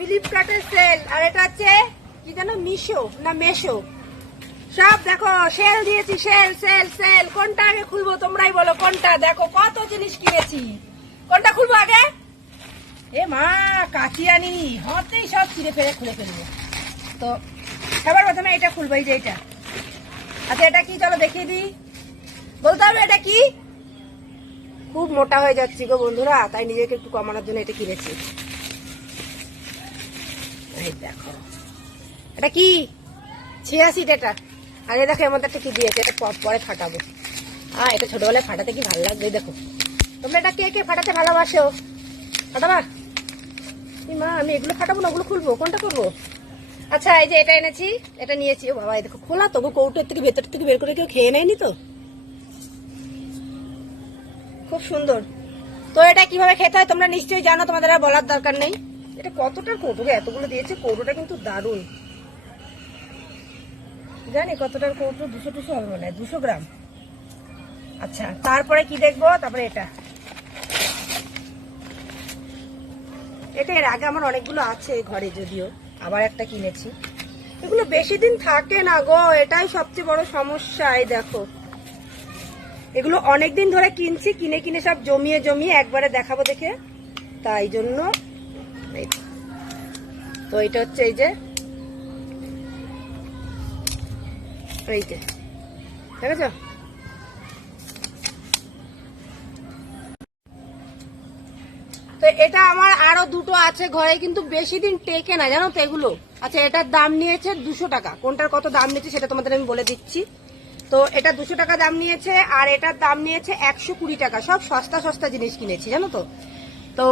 ফ্লিপকার্টের সেল আর এটা হচ্ছে কি জানো মিশো না মেশো। সব দেখো সেল দিয়েছি সেল সেল সেল কোনটা আগে খুলবো তোমরাই বলো, কোনটা? দেখো, কত জিনিস কিনেছি। কোনটা খুলবো আগে? এ মা কাচি আনি হতেই সব ছিঁড়ে ফেলে, খুলে ফেলব। তো, সবার প্রথমে এটা খুলবো, এই যে এটা। আচ্ছা এটা কি? চলো দেখিয়ে দিই। বলতে হবে এটা কি? খুব মোটা হয়ে যাচ্ছি গো বন্ধুরা, তাই নিজেকে একটু কমানোর জন্য এটা কিনেছি। দেখো। এটা কি? ছিয়াশি এটা আর দেখো মধ্যে একটা কি দিয়েছে? এটা পরে ফাটাবো। হ্যাঁ এটা ছোটবেলায় ফাটাতে কি ভালো লাগবে? দেখো। তোমরা এটা কে কে ফাটাতে ভালোবাসো? ফাটাবা? মা, আমি এগুলো ফাটাবো না, ওগুলো খুলবো। কোনটা করব? আচ্ছা এই যে এটা এনেছি, এটা নিয়েছি। ও বাবা, এই দেখো, খোলা তবু কৌটোর থেকে ভেতর থেকে বের করে কেউ খেয়ে নেয়নি তো? খুব সুন্দর। তো এটা কীভাবে খেতে হয় তোমরা নিশ্চয়ই জানো, তোমাদের আর বলার দরকার নেই। এটা কতটার কৌটো? এতগুলো দিয়েছে, কৌটোটা কিন্তু দারুণ। জানি কতটার কৌটো? দুশো টুশো হবে হয়, দুশো গ্রাম। আচ্ছা তারপরে কি দেখব? তারপরে এটা। এটা এর আগে আমার অনেকগুলো আছে ঘরে যদিও, আবার একটা কিনেছি। এগুলো বেশি দিন থাকে না গো, এটাই সবচেয়ে বড় সমস্যা, এই দেখো। এগুলো অনেক দিন ধরে কিনছি, কিনে কিনে সব জমিয়ে জমিয়ে একবারে দেখাবো দেখে। তাই জন্য তো। এটা হচ্ছে এই যে এই যে, দেখেছ? তো এটা আমার আরও দুটো আছে ঘরে, কিন্তু বেশি দিন টেকে না, জানো তো এগুলো? আচ্ছা এটার দাম নিয়েছে দুশো টাকা। কোনটার কত দাম নিয়েছে সেটা তোমাদের আমি বলে দিচ্ছি। তো এটা দুশো টাকা দাম নিয়েছে, আর এটার দাম নিয়েছে একশো কুড়ি টাকা। সব সস্তা সস্তা জিনিস কিনেছি, জানো তো? তো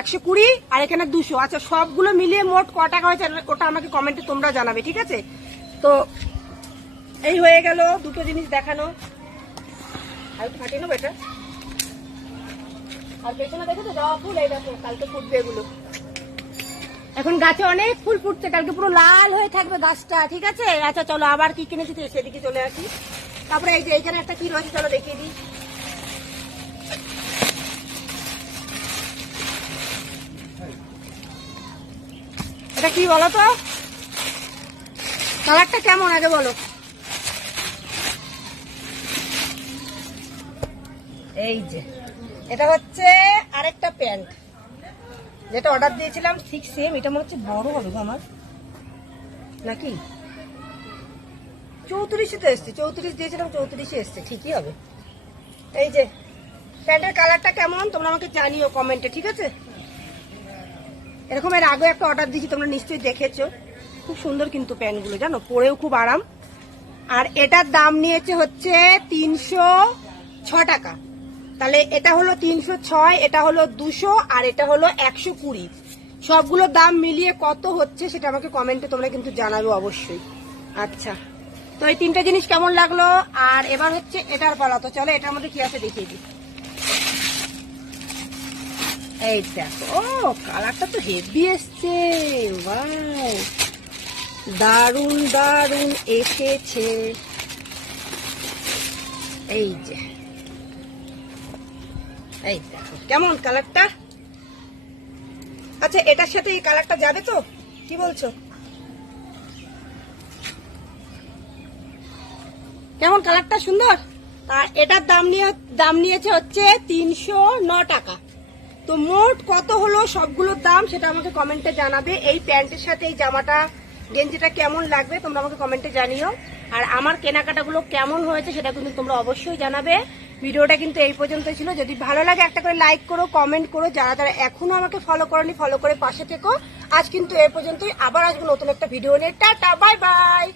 একশো কুড়ি আর এখানে দুশো। আচ্ছা সবগুলো মিলিয়ে মোট ক টাকা হয়েছে ওটা আমাকে কমেন্টে তোমরা জানাবে, ঠিক আছে? তো এই হয়ে গেল দুটো জিনিস দেখানো। আর একটু ফাটিয়ে নেব এটা? আর পেছনে দেখো তো জবা ফুল, এই দেখো, কালকে ফুটবে এগুলো। এখন গাছে অনেক ফুল ফুটছে, কালকে পুরো লাল হয়ে থাকবে গাছটা, ঠিক আছে? আচ্ছা চলো আবার কি কিনেছি সেদিকে চলে আসি। তারপরে এই যে এখানে একটা কি রয়েছে, চলো দেখিয়ে দিই। এটা কি বলো তো? কালারটা কেমন আগে বলো। এই যে, এটা হচ্ছে আরেকটা প্যান্ট। যেটা অর্ডার দিয়েছিলাম, ঠিক সেম এটা মনে হচ্ছে বড় হবে আমার। নাকি? চৌত্রিশে তো এসছে, চৌত্রিশ দিয়েছিলাম, চৌত্রিশে এসছে, ঠিকই হবে। এই যে, প্যান্টের কালারটা কেমন? তোমরা আমাকে জানিও কমেন্টে ঠিক আছে? এরকম এর আগে একটা অর্ডার দিয়েছি, তোমরা নিশ্চয়ই দেখেছ। খুব সুন্দর কিন্তু প্যান্টগুলো জানো? পরেও খুব আরাম। আর এটার দাম নিয়েছে হচ্ছে তিনশো ছ টাকা। তাহলে এটা হলো তিনশো ছয়, এটা হলো দুশো, আর এটা হলো একশো কুড়ি। সবগুলো দাম মিলিয়ে কত হচ্ছে সেটা আমাকে কমেন্টে তোমরা কিন্তু জানাবে অবশ্যই। আচ্ছা। তো এই তিনটা জিনিস কেমন লাগল? আর এবার হচ্ছে এটার পালা। তো চলো এটার মধ্যে কি আছে দেখিয়ে দিই। এই দেখো, ও, কালারটা তো হেভি এসছে দারুণ দারুণ এসেছে। এই যে, এই দেখো, কেমন কালারটা? আচ্ছা এটার সাথে এই কালারটা যাবে তো? কি বলছো? কেমন কালারটা সুন্দর? আর এটার দাম নিয়ে, দাম নিয়েছে হচ্ছে তিনশো ন টাকা। তো মোট কত হলো সবগুলোর দাম সেটা আমাকে কমেন্টে জানাবে। এই প্যান্টের সাথে এই জামাটা, গেঞ্জিটা কেমন লাগবে তোমরা আমাকে কমেন্টে জানিও। আর আমার কেনাকাটাগুলো কেমন হয়েছে সেটা কিন্তু তোমরা অবশ্যই জানাবে। ভিডিওটা কিন্তু এই পর্যন্ত ছিল। যদি ভালো লাগে একটা করে লাইক করো, কমেন্ট করো, যারা যারা এখনও আমাকে ফলো করনি ফলো করে পাশে থেকো। আজ কিন্তু এই পর্যন্তই। আবার আসব নতুন একটা ভিডিও নিয়ে। Tata bye bye